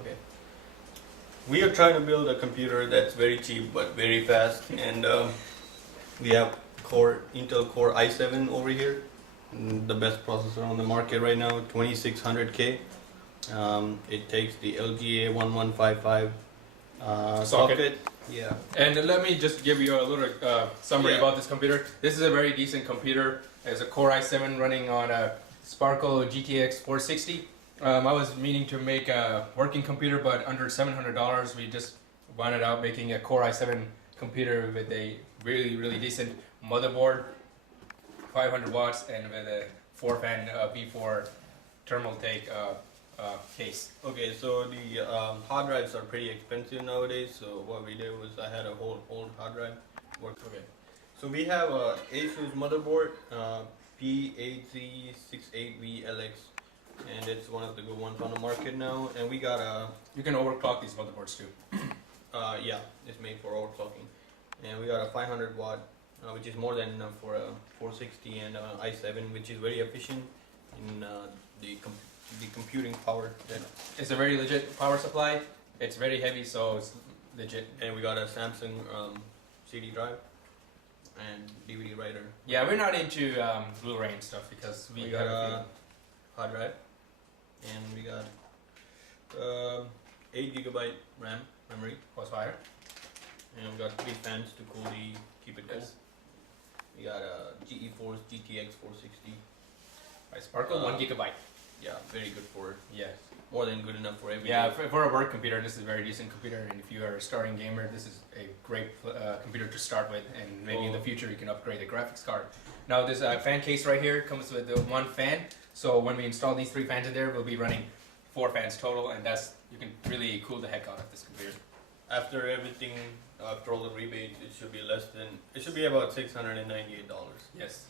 Okay. We are trying to build a computer that's very cheap but very fast, and we have Intel Core i7 over here, the best processor on the market right now, 2600K. It takes the LGA 1155 socket. Yeah. And let me just give you a little summary about this computer. This is a very decent computer. It's a Core i7 running on a Sparkle GTX 460. I was meaning to make a working computer, but under $700, we just wanted out making a Core i7 computer with a really decent motherboard, 500 watts, and with a 4-fan V4 thermal take case. Okay, so the hard drives are pretty expensive nowadays. So what we did was I had a whole old hard drive. Okay, so we have a Asus motherboard, P8Z68VLX, and it's one of the good ones on the market now. And we got a. You can overclock these motherboards too. Yeah, it's made for overclocking, and we got a 500 watt, which is more than enough for a 460 and i7, which is very efficient in the computing power. It's a very legit power supply. It's very heavy, so it's legit. And we got a Samsung CD drive and DVD writer. Yeah, we're not into Blu-ray and stuff because we got a hard drive, and we got 8GB RAM memory. Crossfire. And we got 3 fans to keep it cool. Yes. We got a GeForce GTX 460. By Sparkle, 1GB. Yeah, very good for. Yeah. More than good enough for everything. Yeah, for a work computer, this is a very decent computer, and if you are a starting gamer, this is a great computer to start with, and maybe in the future you can upgrade the graphics card. Now this fan case right here comes with the 1 fan, so when we install these 3 fans in there, we'll be running 4 fans total, and you can really cool the heck out of this computer. After everything, after all the rebates, it should be about $698. Yes.